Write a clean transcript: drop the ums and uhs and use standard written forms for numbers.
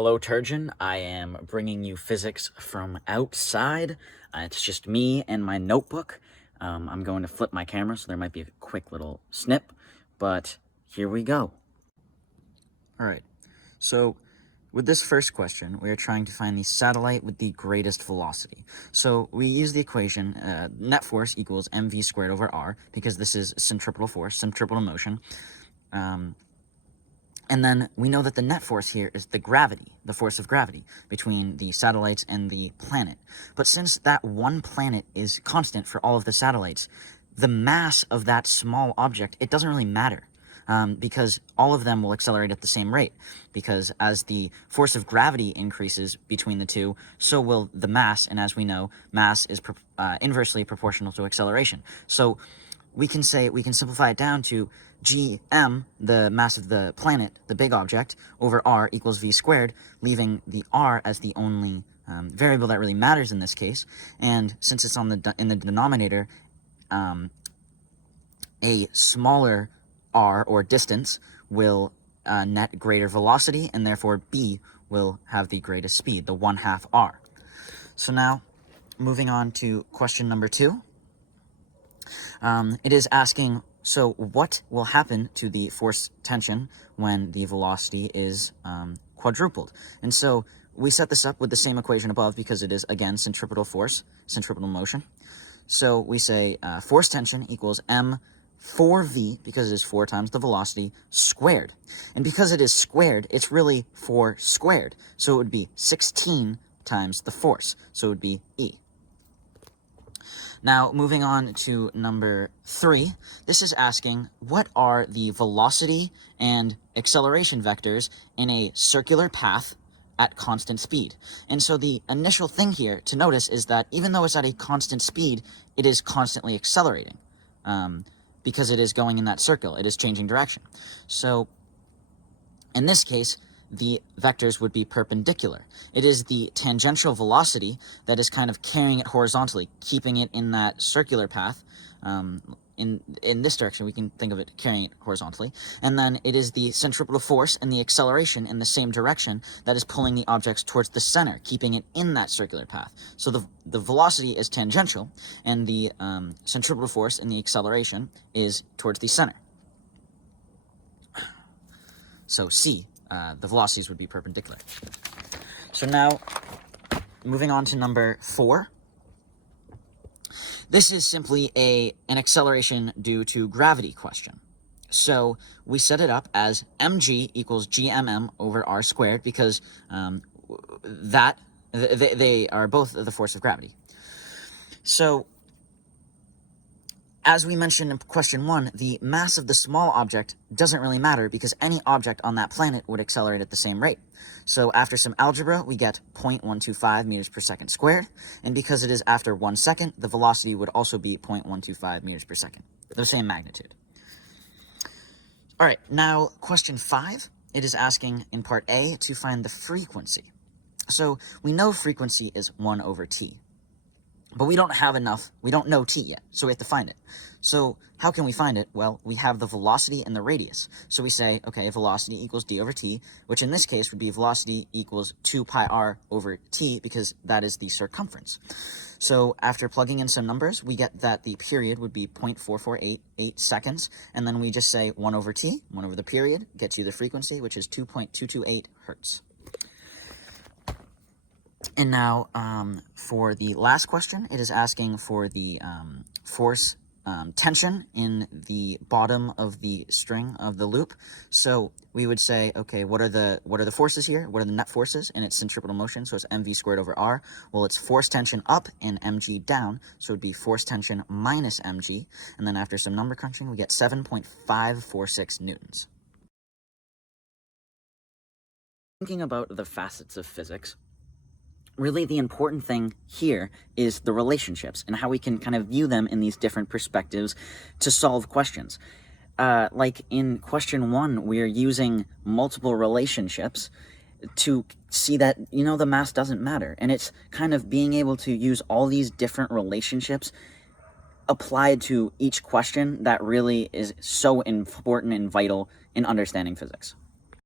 Hello, Turgeon. I am bringing you physics from outside. It's just me and my notebook. I'm going to flip my camera, so there might be a quick little snip, but here we go. All right, so with this first question, we are trying to find the satellite with the greatest velocity. So we use the equation net force equals mv squared over r, because this is centripetal force, centripetal motion. And then we know that the net force here is the gravity, the force of gravity between the satellites and the planet. But since that one planet is constant for all of the satellites, the mass of that small object, it doesn't really matter. Because all of them will accelerate at the same rate, because as the force of gravity increases between the two, so will the mass, and as we know, mass is inversely proportional to acceleration. So we can simplify it down to gm, the mass of the planet, the big object, over r equals v squared, leaving the r as the only variable that really matters in this case. And since it's in the denominator, a smaller r, or distance, will net greater velocity, and therefore b will have the greatest speed, the 1/2 r. So now, moving on to question number 2. It is asking, so what will happen to the force tension when the velocity is quadrupled? And so we set this up with the same equation above, because it is, again, centripetal force, centripetal motion. So we say force tension equals m4v, because it is 4 times the velocity, squared. And because it is squared, it's really 4 squared. So it would be 16 times the force. So it would be E. Now, moving on to number 3, this is asking, what are the velocity and acceleration vectors in a circular path at constant speed? And so the initial thing here to notice is that even though it's at a constant speed, it is constantly accelerating, because it is going in that circle. It is changing direction. So in this case, the vectors would be perpendicular. It is the tangential velocity that is kind of carrying it horizontally, keeping it in that circular path. In this direction, we can think of it carrying it horizontally. And then it is the centripetal force and the acceleration in the same direction that is pulling the objects towards the center, keeping it in that circular path. So the velocity is tangential, and the centripetal force and the acceleration is towards the center. So C, the velocities would be perpendicular. So now, moving on to number 4. This is simply an acceleration due to gravity question. So we set it up as mg equals gmm over r squared, because they are both the force of gravity. So, as we mentioned in question 1, the mass of the small object doesn't really matter, because any object on that planet would accelerate at the same rate. So after some algebra, we get 0.125 meters per second squared, and because it is after 1 second, the velocity would also be 0.125 meters per second, the same magnitude. All right, now question 5, it is asking in part A to find the frequency. So we know frequency is 1 over t. But we don't know t yet, so we have to find it. So how can we find it? Well, we have the velocity and the radius. So we say, okay, velocity equals d over t, which in this case would be velocity equals 2 pi r over t, because that is the circumference. So after plugging in some numbers, we get that the period would be 0.4488 seconds, and then we just say 1 over t, 1 over the period, gets you the frequency, which is 2.228 hertz. And now, for the last question, it is asking for the force tension in the bottom of the string of the loop. So we would say, okay, what are the forces here? What are the net forces? And it's centripetal motion, so it's mv squared over r. Well, it's force tension up and mg down, so it would be force tension minus mg. And then after some number crunching, we get 7.546 newtons. Thinking about the facets of physics, really the important thing here is the relationships and how we can kind of view them in these different perspectives to solve questions. Like in question 1, we are using multiple relationships to see that, the mass doesn't matter. And it's kind of being able to use all these different relationships applied to each question that really is so important and vital in understanding physics.